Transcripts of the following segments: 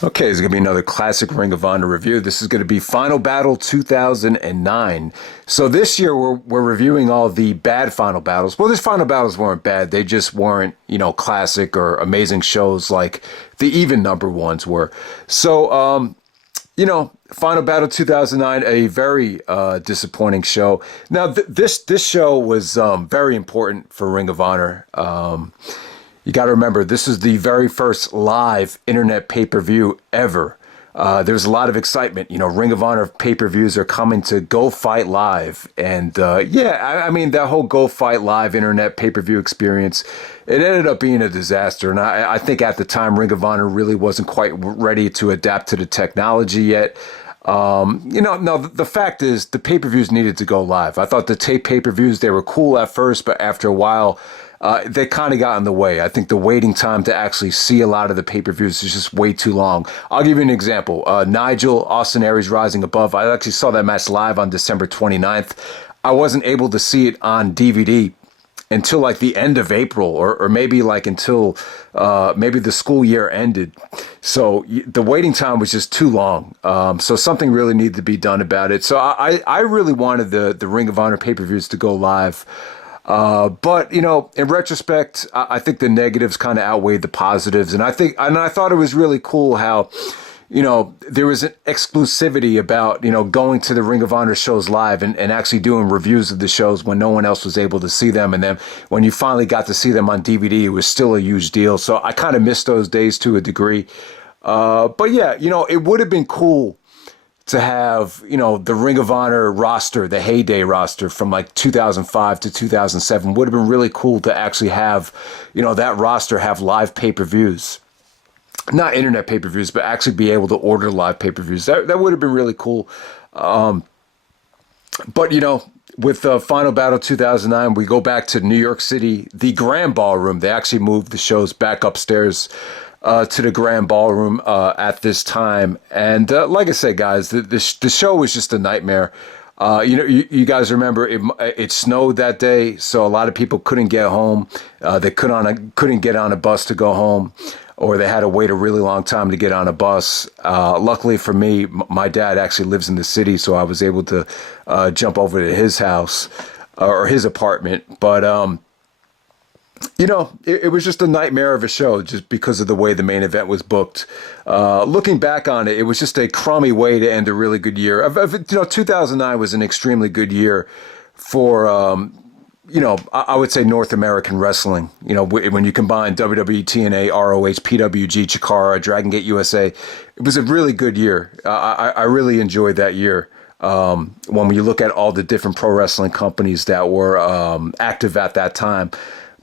Okay, it's going to be another classic Ring of Honor review. This is going to be Final Battle 2009. So this year we're reviewing all the bad Final Battles. Well, these Final Battles weren't bad. They just weren't, classic or amazing shows like the even number ones were. So, Final Battle 2009, a very disappointing show. Now, this show was very important for Ring of Honor. You got to remember, this is the very first live internet pay-per-view ever. There's a lot of excitement. Ring of Honor pay-per-views are coming to Go Fight Live. And that whole Go Fight Live internet pay-per-view experience, it ended up being a disaster. And I think at the time, Ring of Honor really wasn't quite ready to adapt to the technology yet. The fact is the pay-per-views needed to go live. I thought the tape pay-per-views, they were cool at first, but after a while, they kind of got in the way. I think the waiting time to actually see a lot of the pay-per-views is just way too long. I'll give you an example. Nigel, Austin Aries Rising Above. I actually saw that match live on December 29th. I wasn't able to see it on DVD until like the end of April or maybe like until maybe the school year ended. So the waiting time was just too long. So something really needed to be done about it. So I really wanted the Ring of Honor pay-per-views to go live. But in retrospect, I think the negatives kind of outweighed the positives. And I thought it was really cool how, there was an exclusivity about, going to the Ring of Honor shows live and actually doing reviews of the shows when no one else was able to see them. And then when you finally got to see them on DVD, it was still a huge deal. So I kind of missed those days to a degree. But yeah, it would have been cool to have, the Ring of Honor roster, the heyday roster from like 2005 to 2007 would have been really cool to actually have, that roster have live pay-per-views. Not internet pay-per-views, but actually be able to order live pay-per-views. That would have been really cool. But, with Final Battle 2009, we go back to New York City, the Grand Ballroom. They actually moved the shows back upstairs to the Grand Ballroom at this time. And like I said, guys, the show was just a nightmare. You guys remember it snowed that day, so a lot of people couldn't get home. They couldn't get on a bus to go home, or they had to wait a really long time to get on a bus. Luckily for me, my dad actually lives in the city, so I was able to jump over to his house or his apartment. But it was just a nightmare of a show just because of the way the main event was booked. Looking back on it, it was just a crummy way to end a really good year. 2009 was an extremely good year for, I would say North American wrestling. When you combine WWE, TNA, ROH, PWG, Chikara, Dragon Gate USA, it was a really good year. I really enjoyed that year. When you look at all the different pro wrestling companies that were active at that time.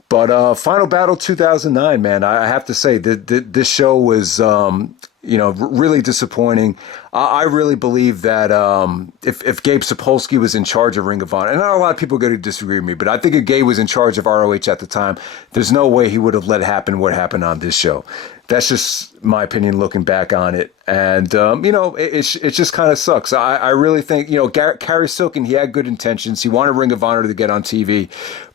But Final Battle 2009, man, I have to say that this show was, really disappointing. I really believe that if Gabe Sapolsky was in charge of Ring of Honor, and not a lot of people are going to disagree with me, but I think if Gabe was in charge of ROH at the time, there's no way he would have let happen what happened on this show. That's just my opinion looking back on it. And, it just kind of sucks. I really think, Gary Silkin, he had good intentions. He wanted Ring of Honor to get on TV.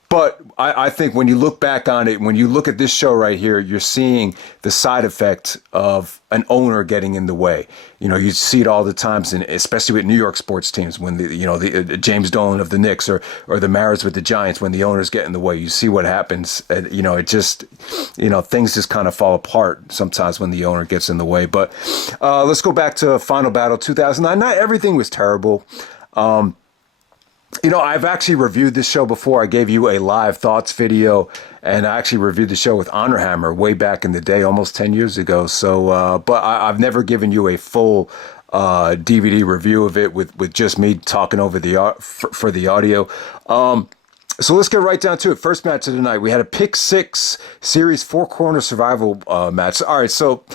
But I think when you look back on it, when you look at this show right here, you're seeing the side effect of an owner getting in the way. You see it all the times, and especially with New York sports teams, when the James Dolan of the Knicks or the Maras with the Giants, when the owners get in the way, you see what happens. And, it just, things just kind of fall apart sometimes when the owner gets in the way. But let's go back to Final Battle 2009. Not everything was terrible. I've actually reviewed this show before. I gave you a live thoughts video, and I actually reviewed the show with Honor Hammer way back in the day, almost 10 years ago. So, but I've never given you a full DVD review of it with just me talking over for the audio. So let's get right down to it. First match of the night, we had a Pick 6 Series 4-corner survival match. All right, so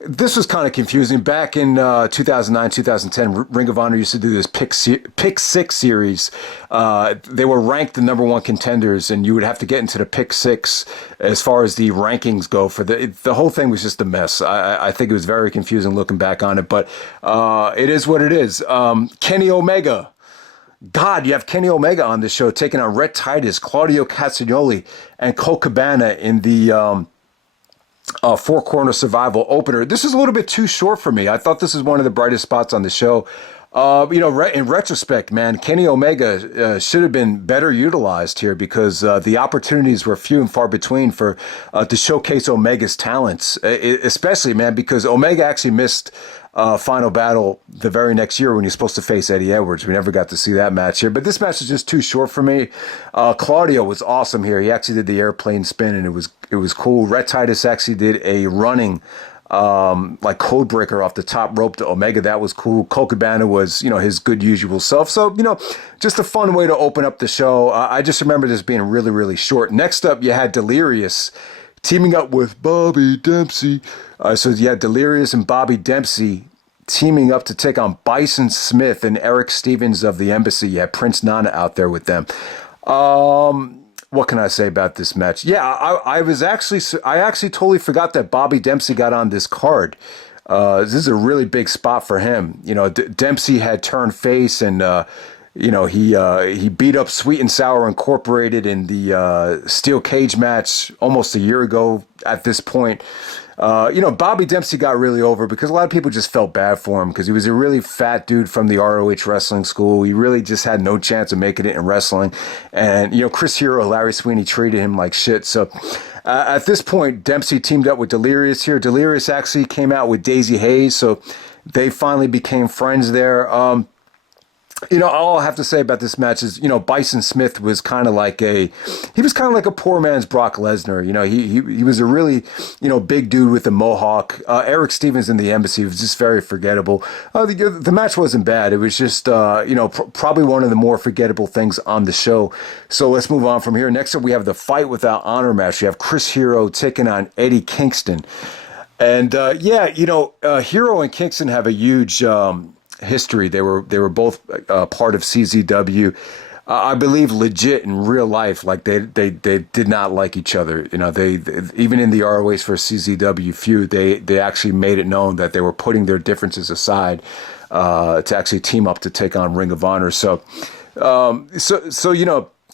this was kind of confusing. Back in 2009, 2010, Ring of Honor used to do this Pick 6 series. They were ranked the number one contenders, and you would have to get into the Pick 6 as far as the rankings go. For the whole thing was just a mess. I think it was very confusing looking back on it, but it is what it is. Kenny Omega. God, you have Kenny Omega on this show taking on Rhett, Titus, Claudio Castagnoli, and Colt Cabana in the Four Corner Survival opener. This is a little bit too short for me. I thought this was one of the brightest spots on the show. In retrospect, man, Kenny Omega should have been better utilized here because the opportunities were few and far between for to showcase Omega's talents, especially, man, because Omega actually missed Final Battle the very next year when he's supposed to face Eddie Edwards. We never got to see that match here, but this match is just too short for me. Claudio was awesome here. He actually did the airplane spin, and it was cool. Rhett Titus actually did a running like code breaker off the top rope to Omega. That was cool. Colt Cabana was, his good usual self. So, just a fun way to open up the show. I just remember this being really, really short. Next up, you had Delirious teaming up with Bobby Dempsey. So you had Delirious and Bobby Dempsey teaming up to take on Bison Smith and Erick Stevens of the Embassy. You had Prince Nana out there with them. What can I say about this match? Yeah, I actually totally forgot that Bobby Dempsey got on this card. This is a really big spot for him. Dempsey had turned face, and he beat up Sweet and Sour Incorporated in the steel cage match almost a year ago. At this point, Bobby Dempsey got really over because a lot of people just felt bad for him because he was a really fat dude from the ROH wrestling school. He really just had no chance of making it in wrestling. And, Chris Hero, Larry Sweeney treated him like shit. So at this point, Dempsey teamed up with Delirious here. Delirious actually came out with Daisy Hayes. So they finally became friends there. All I have to say about this match is, Bison Smith was kind of like a poor man's Brock Lesnar. He was a really, big dude with a mohawk. Erick Stevens in the Embassy was just very forgettable. The match wasn't bad. It was just, probably one of the more forgettable things on the show. So let's move on from here. Next up, we have the Fight Without Honor match. You have Chris Hero taking on Eddie Kingston. And, Hero and Kingston have a huge, history. They were both part of CZW. I believe legit in real life, like they did not like each other. They even in the ROH versus CZW feud, they actually made it known that they were putting their differences aside to actually team up to take on Ring of Honor. So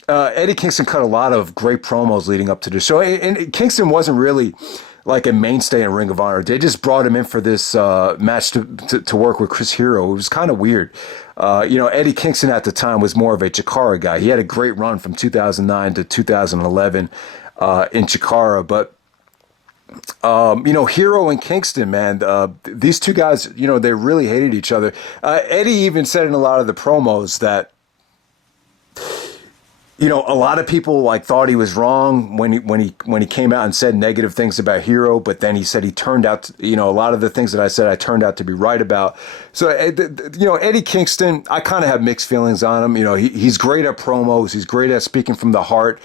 Eddie Kingston cut a lot of great promos leading up to the show, and Kingston wasn't really like a mainstay in Ring of Honor. They just brought him in for this match to work with Chris Hero. It was kind of weird. Eddie Kingston at the time was more of a Chikara guy. He had a great run from 2009 to 2011 in Chikara. But, Hero and Kingston, man, these two guys, they really hated each other. Eddie even said in a lot of the promos that, a lot of people thought he was wrong when he came out and said negative things about Hero, but then he said he turned out to, a lot of the things that I said I turned out to be right about. So Eddie Kingston, I kind of have mixed feelings on him. He's great at promos, he's great at speaking from the heart.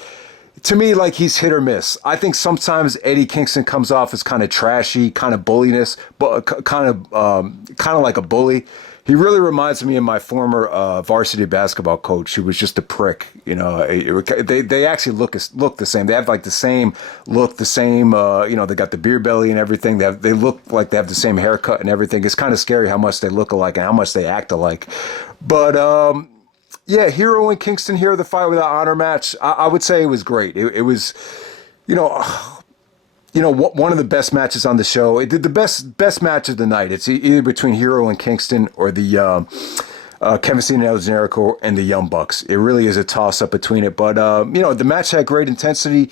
To me, he's hit or miss. I think sometimes Eddie Kingston comes off as kind of trashy, kind of bulliness, but kind of like a bully. He really reminds me of my former varsity basketball coach, who was just a prick. They actually look the same. They have the same look, the same. They got the beer belly and everything. They look like they have the same haircut and everything. It's kind of scary how much they look alike and how much they act alike. But Hero and Kingston here, the Fight Without Honor match. I would say it was great. It was, one of the best matches on the show. It did the best match of the night. It's either between Hero and Kingston or the Kevin Steen and Generico and the Young Bucks. It really is a toss-up between it. But, the match had great intensity.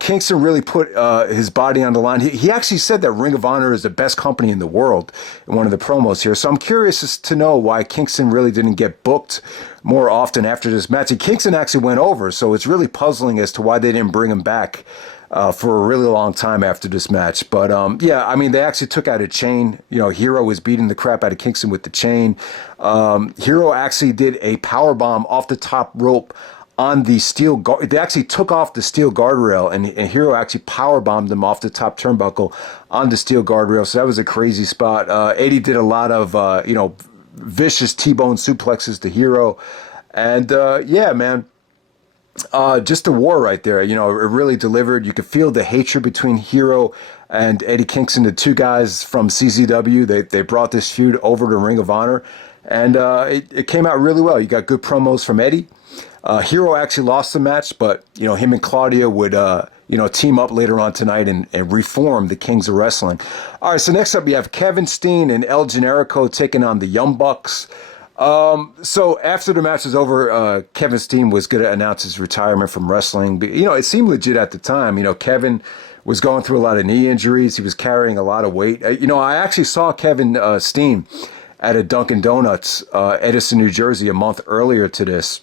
Kingston really put his body on the line. He actually said that Ring of Honor is the best company in the world in one of the promos here. So I'm curious to know why Kingston really didn't get booked more often after this match. And Kingston actually went over, so it's really puzzling as to why they didn't bring him back for a really long time after this match. But they actually took out a chain. Hero was beating the crap out of Kingston with the chain. Hero actually did a power bomb off the top rope on the steel guard. They actually took off the steel guardrail, and Hero actually power bombed them off the top turnbuckle on the steel guardrail. So that was a crazy spot. Eddie did a lot of vicious T-bone suplexes to Hero, and just a war right there. It really delivered. You could feel the hatred between Hero and Eddie Kingston, the two guys from CZW. They brought this feud over to Ring of Honor, and it came out really well. You got good promos from Eddie. Hero actually lost the match, but him and Claudio would team up later on tonight and reform the Kings of Wrestling. All right, so next up we have Kevin Steen and El Generico taking on the Young Bucks. So after the match was over, Kevin Steen was going to announce his retirement from wrestling. But, it seemed legit at the time. Kevin was going through a lot of knee injuries. He was carrying a lot of weight. I actually saw Kevin Steen at a Dunkin' Donuts, Edison, New Jersey, a month earlier to this,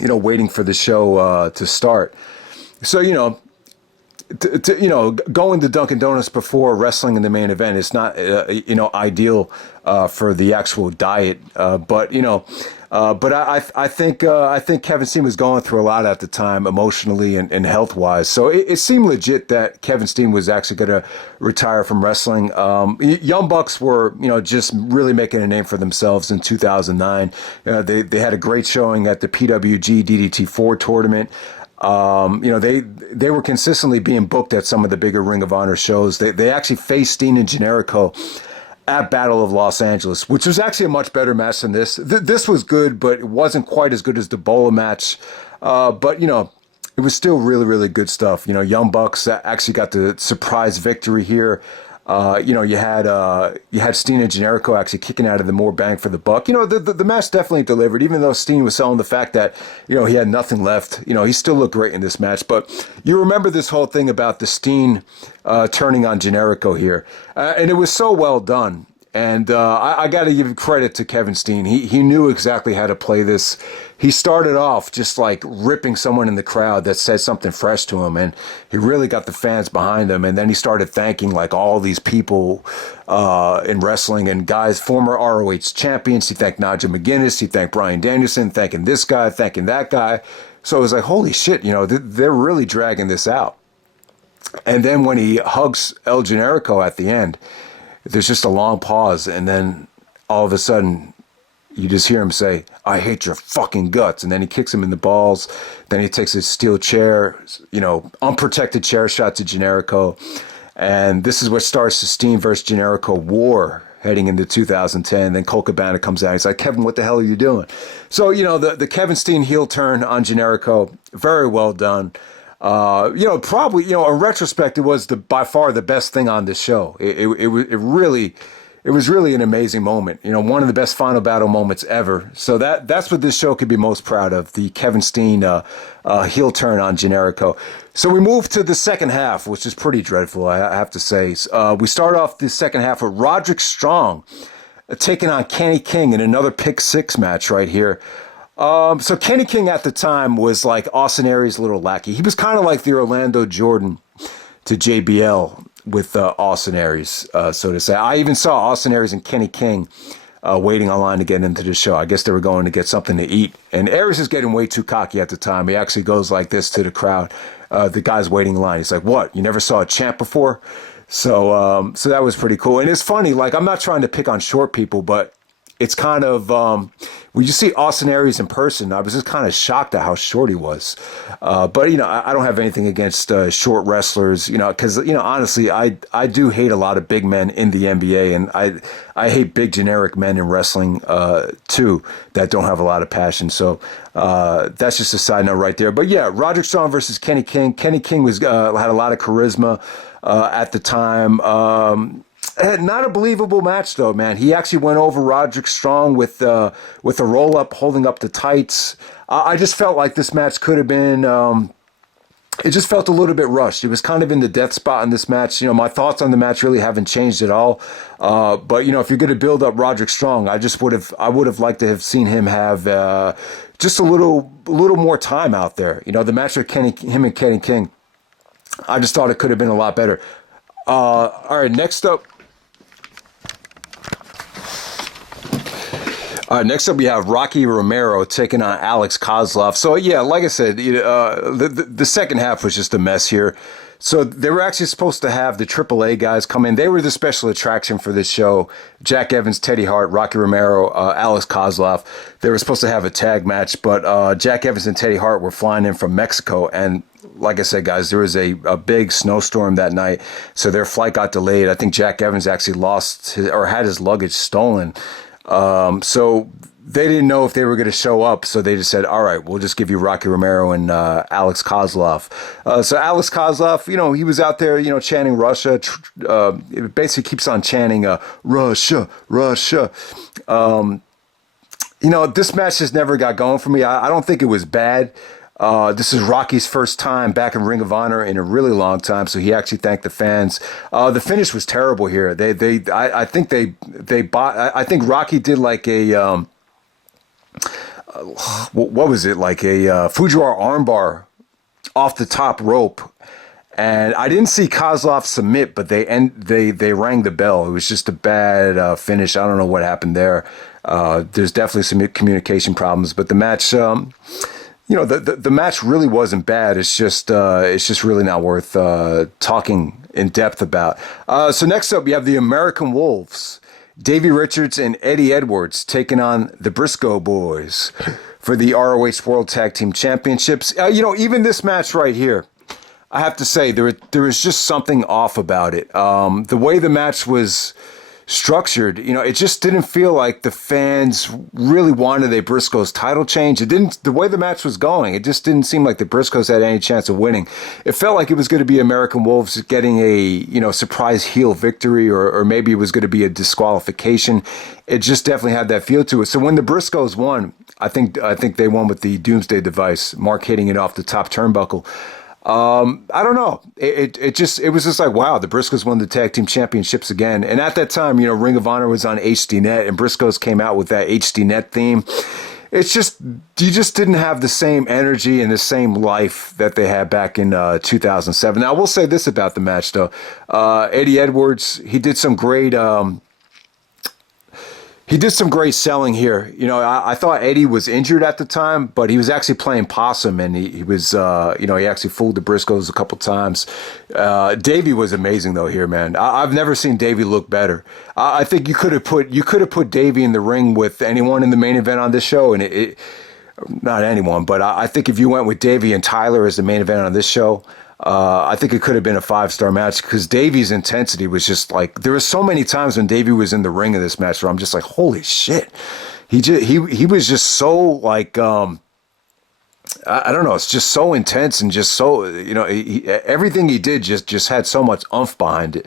waiting for the show to start. So, going to Dunkin' Donuts before wrestling in the main event is not, ideal for the actual diet. But I think Kevin Steen was going through a lot at the time, emotionally and health wise. So it seemed legit that Kevin Steen was actually going to retire from wrestling. Young Bucks were, just really making a name for themselves in 2009. They had a great showing at the PWG DDT4 tournament. They were consistently being booked at some of the bigger Ring of Honor shows. They actually faced Steen and Generico at Battle of Los Angeles, which was actually a much better match than this. This was good, but it wasn't quite as good as the Bola match. But it was still really, really good stuff. Young Bucks actually got the surprise victory here. You had Steen and Generico actually kicking out of the more bang for the buck. The match definitely delivered, even though Steen was selling the fact that, he had nothing left. He still looked great in this match. But you remember this whole thing about the Steen turning on Generico here. And it was so well done. And I got to give credit to Kevin Steen. He knew exactly how to play this. He started off just like ripping someone in the crowd that said something fresh to him, and he really got the fans behind him. And then he started thanking like all these people in wrestling and guys, former ROH champions. He thanked Nigel McGuinness. He thanked Bryan Danielson, thanking this guy, thanking that guy. So it was like, holy shit, they're really dragging this out. And then when he hugs El Generico at the end, there's just a long pause, and then all of a sudden, you just hear him say, "I hate your fucking guts," and then he kicks him in the balls. Then he takes his steel chair, unprotected chair shot to Generico, and this is what starts the Steen versus Generico war heading into 2010. Then Colt Cabana comes out. He's like, "Kevin, what the hell are you doing?" So the Kevin Steen heel turn on Generico, very well done. Probably, in retrospect, it was by far the best thing on this show. It was really an amazing moment. One of the best final battle moments ever. So that's what this show could be most proud of, the Kevin Steen heel turn on Generico. So we move to the second half, which is pretty dreadful, I have to say. We start off the second half with Roderick Strong taking on Kenny King in another pick six match right here. So Kenny King at the time was like Austin Aries' little lackey. He was kind of like the Orlando Jordan to JBL with Austin Aries, so to say. I even saw Austin Aries and Kenny King waiting online to get into the show. I guess they were going to get something to eat. And Aries is getting way too cocky at the time. He actually goes like this to the crowd. The guy's waiting in line. He's like, "What? You never saw a champ before?" So that was pretty cool. And it's funny, like, I'm not trying to pick on short people, but it's kind of, when you see Austin Aries in person, I was just kind of shocked at how short he was. But, I don't have anything against short wrestlers, because, honestly, I do hate a lot of big men in the NBA, and I hate big generic men in wrestling, too, that don't have a lot of passion. So that's just a side note right there. But, yeah, Roderick Strong versus Kenny King. Kenny King was had a lot of charisma at the time. Not a believable match, though, man. He actually went over Roderick Strong with a roll-up, holding up the tights. I just felt like this match could have been... it just felt a little bit rushed. It was kind of in the death spot in this match. My thoughts on the match really haven't changed at all. But, if you're going to build up Roderick Strong, I would have liked to have seen him have just a little more time out there. The match with him and Kenny King, I just thought it could have been a lot better. All right, next up we have Rocky Romero taking on Alex Kozlov. So yeah, like I said, the second half was just a mess here. So they were actually supposed to have the AAA guys come in. They were the special attraction for this show. Jack Evans, Teddy Hart, Rocky Romero, Alex Kozlov. They were supposed to have a tag match, but Jack Evans and Teddy Hart were flying in from Mexico. And like I said, guys, there was a big snowstorm that night, so their flight got delayed. I think Jack Evans actually had his luggage stolen. So they didn't know if they were going to show up, so they just said, all right, we'll just give you Rocky Romero and Alex Kozlov. So Alex Kozlov, he was out there, chanting Russia. It basically keeps on chanting Russia, Russia. This match just never got going for me. I don't think it was bad. This is Rocky's first time back in Ring of Honor in a really long time, so he actually thanked the fans. The finish was terrible here. I think Rocky did like a what was it, like a Fujiwara armbar off the top rope. And I didn't see Kozlov submit, but they rang the bell. It was just a bad finish. I don't know what happened there. There's definitely some communication problems, but the match, the match really wasn't bad. It's just really not worth talking in depth about. So next up, you have the American Wolves, Davey Richards and Eddie Edwards taking on the Briscoe boys for the ROH World Tag Team Championships. Even this match right here, I have to say there was just something off about it. The way the match was structured, it just didn't feel like the fans really wanted a Briscoes title change. The way the match was going, it just didn't seem like the Briscoes had any chance of winning. It felt like it was going to be American Wolves getting a, surprise heel victory, or maybe it was going to be a disqualification. It just definitely had that feel to it. So when the Briscoes won, I think they won with the Doomsday Device, Mark hitting it off the top turnbuckle. I don't know. It was just like, wow, the Briscoes won the tag team championships again. And at that time, Ring of Honor was on HDNet, and Briscoes came out with that HDNet theme. It's just, you just didn't have the same energy and the same life that they had back in 2007. Now, I will say this about the match, though. Eddie Edwards, he did some great selling here. I thought Eddie was injured at the time, but he was actually playing possum, and he was, he actually fooled the Briscoes a couple times. Davey was amazing though here, man. I've never seen Davey look better. I think you could have put Davey in the ring with anyone in the main event on this show, and not anyone, but I think if you went with Davey and Tyler as the main event on this show, I think it could have been a 5-star match, because Davey's intensity was just like, there were so many times when Davey was in the ring in this match where I'm just like, holy shit. He was just so like, I don't know. It's just so intense, and just so, everything he did just had so much oomph behind it.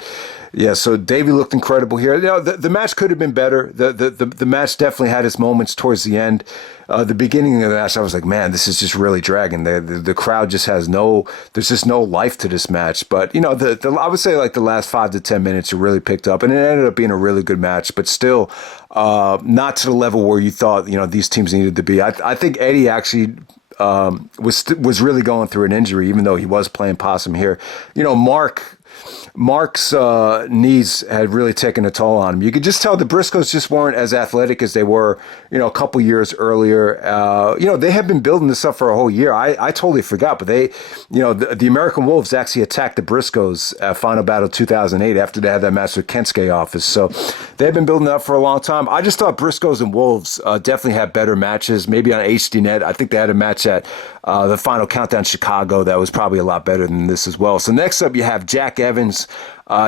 Yeah, so Davey looked incredible here. The match could have been better. The match definitely had its moments towards the end. The beginning of the match, I was like, man, this is just really dragging. The crowd just has there's just no life to this match. But, I would say like the last 5 to 10 minutes are really picked up, and it ended up being a really good match, but still not to the level where you thought, these teams needed to be. I think Eddie actually was really going through an injury, even though he was playing possum here. Mark's knees had really taken a toll on him. You could just tell the Briscoes just weren't as athletic as they were, a couple years earlier. They had been building this up for a whole year. I totally forgot, but they, the American Wolves actually attacked the Briscoes at Final Battle 2008 after they had that match with Kensuke Office. So they had been building it up for a long time. I just thought Briscoes and Wolves definitely had better matches, maybe on HDNet. I think they had a match at the Final Countdown Chicago that was probably a lot better than this as well. So next up, you have Jack Evans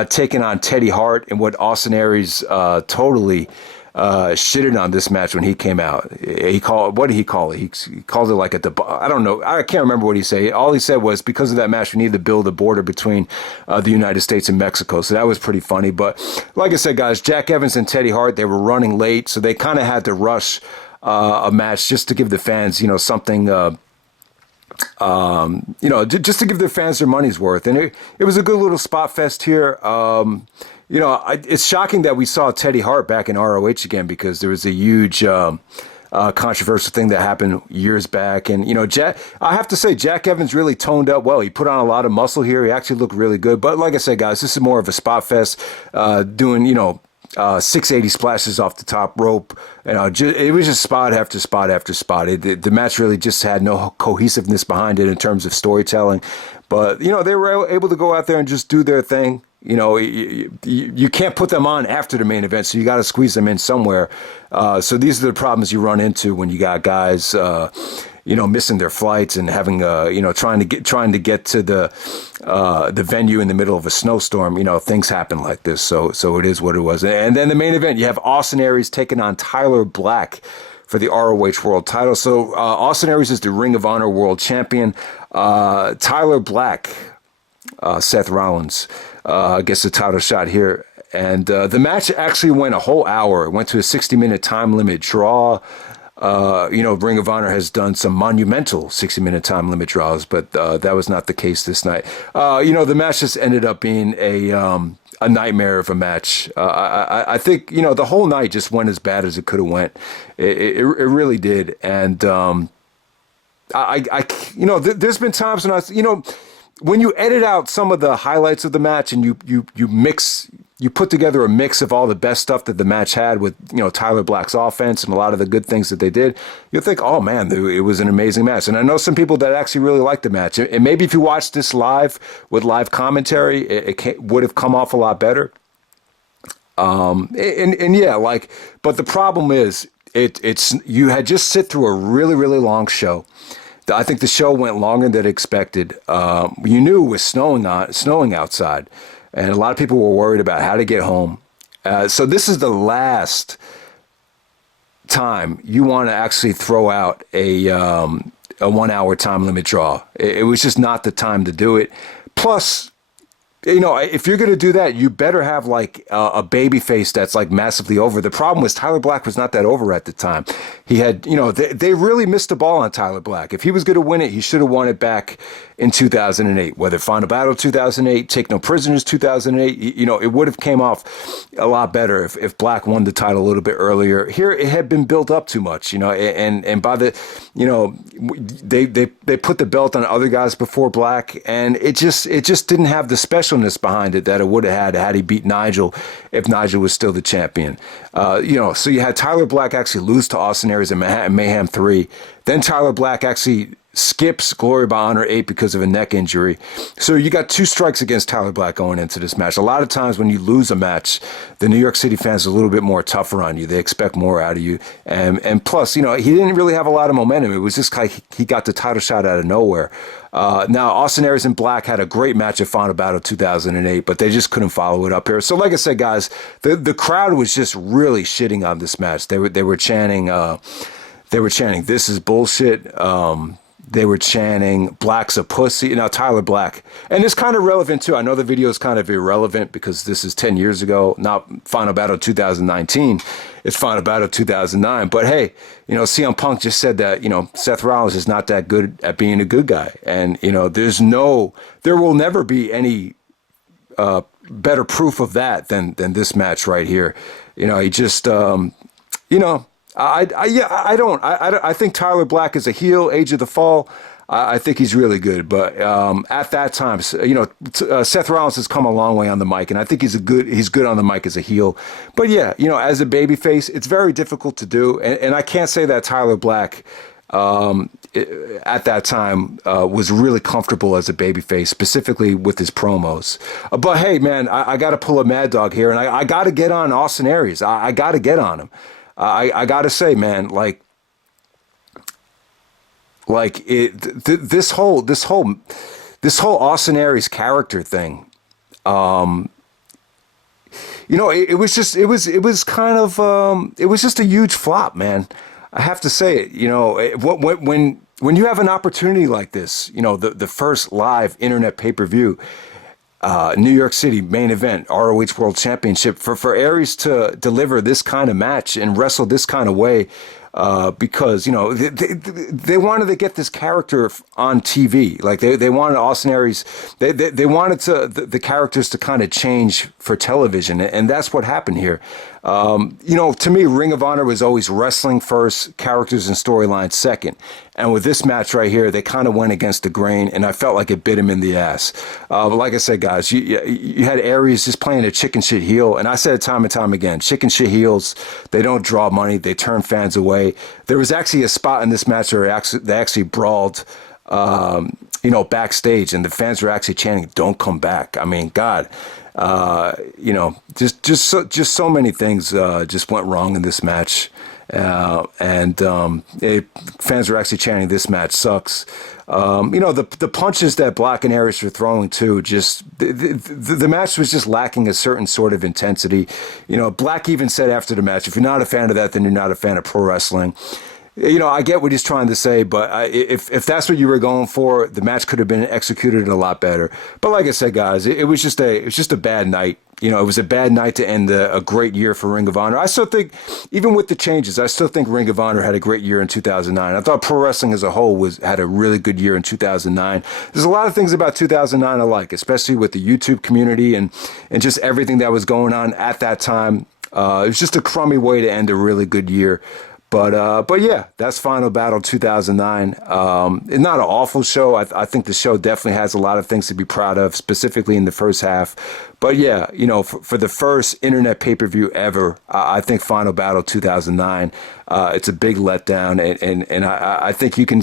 taking on Teddy Hart, and what Austin Aries totally shitted on this match when he came out. What did he call it? He called it like I don't know. I can't remember what he said. All he said was, because of that match, we need to build a border between the United States and Mexico. So that was pretty funny. But like I said, guys, Jack Evans and Teddy Hart, they were running late, so they kind of had to rush a match just to give the fans, something, just to give their fans their money's worth. And it was a good little spot fest here. It's shocking that we saw Teddy Hart back in ROH again, because there was a huge controversial thing that happened years back. And, I have to say, Jack Evans really toned up well. He put on a lot of muscle here. He actually looked really good. But like I said, guys, this is more of a spot fest, doing, 680 splashes off the top rope. It was just spot after spot after spot. The match really just had no cohesiveness behind it in terms of storytelling. But, they were able to go out there and just do their thing. You can't put them on after the main event, so you got to squeeze them in somewhere. So these are the problems you run into when you got guys, missing their flights and having, trying to get to the venue in the middle of a snowstorm. Things happen like this. So it is what it was. And then the main event, you have Austin Aries taking on Tyler Black for the ROH World Title. So Austin Aries is the Ring of Honor World Champion. Tyler Black, Seth Rollins, gets the title shot here. And the match actually went a whole hour. It went to a 60-minute time limit draw. Ring of Honor has done some monumental 60-minute time limit draws, but that was not the case this night. The match just ended up being a nightmare of a match. I think, the whole night just went as bad as it could have went. It really did. And, there's been times when when you edit out some of the highlights of the match and you put together a mix of all the best stuff that the match had with, Tyler Black's offense and a lot of the good things that they did, you'll think, oh man, it was an amazing match. And I know some people that actually really liked the match. And maybe if you watched this live with live commentary, it would have come off a lot better. But the problem is you had just sit through a really, really long show. I think the show went longer than expected. You knew it was snowing outside, and a lot of people were worried about how to get home. So this is the last time you want to actually throw out a 1 hour time limit draw. It was just not the time to do it. Plus, if you're going to do that, you better have like a baby face that's like massively over. The problem was Tyler Black was not that over at the time. He had, they really missed the ball on Tyler Black. If he was going to win it, he should have won it back in 2008, whether Final Battle 2008, Take No Prisoners 2008, it would have came off a lot better if Black won the title a little bit earlier. Here, it had been built up too much, and by the, they put the belt on other guys before Black, and it just didn't have the specialness behind it that it would have had he beat Nigel if Nigel was still the champion. So you had Tyler Black actually lose to Austin Aries in Mayhem 3. Then Tyler Black actually skips Glory by Honor 8 because of a neck injury. So you got 2 strikes against Tyler Black going into this match. A lot of times when you lose a match, the New York City fans are a little bit more tougher on you. They expect more out of you. And plus, he didn't really have a lot of momentum. It was just like he got the title shot out of nowhere. Now, Austin Aries and Black had a great match at Final Battle 2008, but they just couldn't follow it up here. So like I said, guys, the crowd was just really shitting on this match. They were chanting, "This is bullshit." They were chanting, "Black's a pussy." Now, Tyler Black, and it's kind of relevant too. I know the video is kind of irrelevant because this is 10 years ago, not Final Battle 2019. It's Final Battle 2009. But hey, CM Punk just said that, Seth Rollins is not that good at being a good guy. And, there will never be any better proof of that than this match right here. He just, I think Tyler Black is a heel, Age of the Fall. I think he's really good. But at that time, Seth Rollins has come a long way on the mic, and I think he's good on the mic as a heel. But yeah, as a babyface, it's very difficult to do. And I can't say that Tyler Black at that time was really comfortable as a babyface, specifically with his promos. But hey, man, I got to pull a Mad Dog here, and I got to get on Austin Aries. I got to get on him. I gotta say, man, this whole Austin Aries character thing, it was just a huge flop, man. I have to say it. When you have an opportunity like this, the first live internet pay-per-view. New York City main event, ROH World Championship, for Aries to deliver this kind of match and wrestle this kind of way, because they wanted to get this character on TV. Like they wanted Austin Aries, they wanted the characters to kind of change for television, and that's what happened here. To me, Ring of Honor was always wrestling first, characters and storylines second. And with this match right here, they kind of went against the grain, and I felt like it bit him in the ass. But like I said, guys, you had Aries just playing a chicken shit heel, and I said it time and time again, chicken shit heels, they don't draw money, they turn fans away. There was actually a spot in this match where they actually brawled, backstage, and the fans were actually chanting, "Don't come back." I mean, God. Just so many things just went wrong in this match, Fans were actually chanting, "This match sucks." The punches that Black and Aries were throwing too, just the match was just lacking a certain sort of intensity. Black even said after the match, if you're not a fan of that, then you're not a fan of pro wrestling. I get what he's trying to say, but if that's what you were going for, the match could have been executed a lot better. But like I said, guys, it was just a bad night. It was a bad night to end a great year for Ring of Honor. I still think, even with the changes, I still think Ring of Honor had a great year in 2009. I thought pro wrestling as a whole had a really good year in 2009. There's a lot of things about 2009 I like, especially with the YouTube community and just everything that was going on at that time. It was just a crummy way to end a really good year. But yeah, that's Final Battle 2009. It's not an awful show. I think the show definitely has a lot of things to be proud of, specifically in the first half. But yeah, for the first internet pay-per-view ever, I think Final Battle 2009, it's a big letdown, and I think you can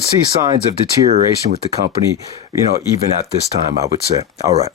see signs of deterioration with the company, even at this time, I would say. All right.